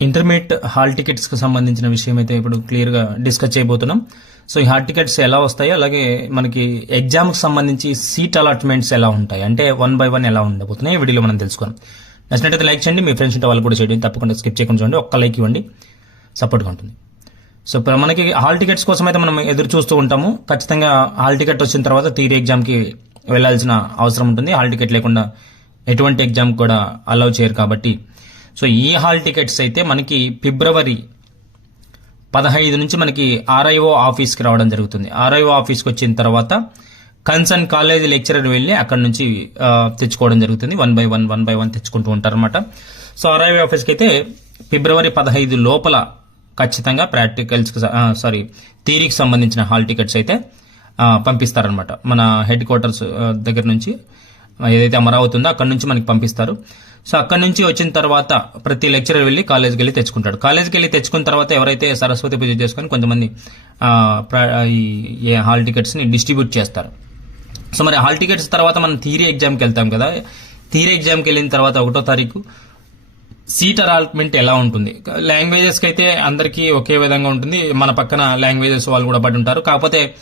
Intermediate hall టికెట్స్కి సంబంధించిన విషయం అయితే ఇప్పుడు క్లియర్గా డిస్కస్ చేయబోతున్నాం. సో ఈ హాల్ టికెట్స్ ఎలా వస్తాయి అలాగే మనకి ఎగ్జామ్కి సంబంధించి సీట్ అలాట్మెంట్స్ ఎలా ఉంటాయి? అంటే వన్ బై వన్ ఎలా ఉండబోతున్నాయి? ఈ వీడియోలో మనం తెలుసుకున్నాం నచ్చినట్టయితే లైక్ చేయండి మీ ఫ్రెండ్స్ ఉంటే వాళ్ళు కూడా చేయండి. తప్పకుండా స్కిప్ చేయకుండా చూడండి. ఒక్క లైక్ ఇవ్వండి. సపోర్ట్గా ఉంటుంది. సో మనకి హాల్ టికెట్స్ కోసం అయితే మనం ఎదురు చూస్తూ ఉంటాము. ఖచ్చితంగా హాల్ టికెట్ వచ్చిన తర్వాత థియరీ ఎగ్జామ్కి వెళ్ళాల్సిన అవసరం ఉంటుంది. హాల్ టికెట్ లేకుండా ఎటువంటి ఎగ్జామ్ కూడా అలౌ చేయరు కాబట్టి సో ఈ హాల్ టికెట్స్ అయితే మనకి ఫిబ్రవరి పదహైదు నుంచి మనకి ఆర్ఐఓ ఆఫీస్కి రావడం జరుగుతుంది. ఆర్ఐఓ ఆఫీస్కి వచ్చిన తర్వాత కన్సర్న్ కాలేజ్ లెక్చరర్ వెళ్ళి అక్కడ నుంచి తెచ్చుకోవడం జరుగుతుంది. One by one one by one తెచ్చుకుంటూ ఉంటారన్నమాట. సో ఆర్ఐఓ ఆఫీస్కి అయితే ఫిబ్రవరి పదహైదు లోపల ఖచ్చితంగా ప్రాక్టికల్స్కి సారీ థీరీకి సంబంధించిన హాల్ టికెట్స్ అయితే పంపిస్తారనమాట మన హెడ్ క్వార్టర్స్ దగ్గర నుంచి. ఏదైతే అమరావతి ఉందో అక్కడ నుంచి మనకి పంపిస్తారు. సో అక్కడ నుంచి వచ్చిన తర్వాత ప్రతి లెక్చరర్ వెళ్ళి కాలేజ్కి వెళ్ళి తెచ్చుకుంటాడు. కాలేజ్కి వెళ్ళి తెచ్చుకున్న తర్వాత ఎవరైతే సరస్వతి పూజ చేసుకొని కొంతమంది ప్ర- ఈ హాల్ టికెట్స్ని డిస్ట్రిబ్యూట్ చేస్తారు. సో మరి హాల్ టికెట్స్ తర్వాత మనం థియరీ ఎగ్జామ్కి వెళ్తాం కదా. థియరీ ఎగ్జామ్కి వెళ్ళిన తర్వాత ఒకటో తారీఖు సీట్ అలాట్మెంట్ ఎలా ఉంటుంది? లాంగ్వేజెస్కి అయితే అందరికీ ఒకే విధంగా ఉంటుంది. మన పక్కన లాంగ్వేజెస్ వాళ్ళు కూడా పడి ఉంటారు. కాకపోతే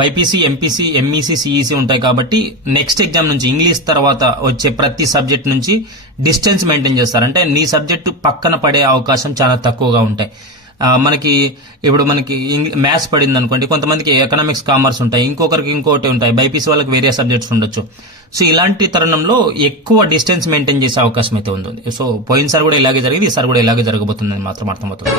బైపీసీ ఎంపీసీ ఎంఈసీ సిఈసీ ఉంటాయి కాబట్టి నెక్స్ట్ ఎగ్జామ్ నుంచి ఇంగ్లీష్ తర్వాత వచ్చే ప్రతి సబ్జెక్ట్ నుంచి డిస్టెన్స్ మెయింటైన్ చేస్తారు. అంటే నీ సబ్జెక్టు పక్కన పడే అవకాశం చాలా తక్కువగా ఉంటాయి. మనకి ఇప్పుడు మనకి మ్యాథ్స్ పడింది అనుకోండి కొంతమందికి ఎకనామిక్స్ కామర్స్ ఉంటాయి ఇంకొకరికి ఇంకోటి ఉంటాయి బైపీసీ వాళ్ళకి వేరే సబ్జెక్ట్స్ ఉండొచ్చు. సో ఇలాంటి తరుణంలో ఎక్కువ డిస్టెన్స్ మెయింటైన్ చేసే అవకాశం అయితే ఉంది సో పోయినసారి కూడా ఇలాగే జరిగింది ఈసారి కూడా ఇలాగే జరగబోతుందని మాత్రం అర్థమవుతుంది.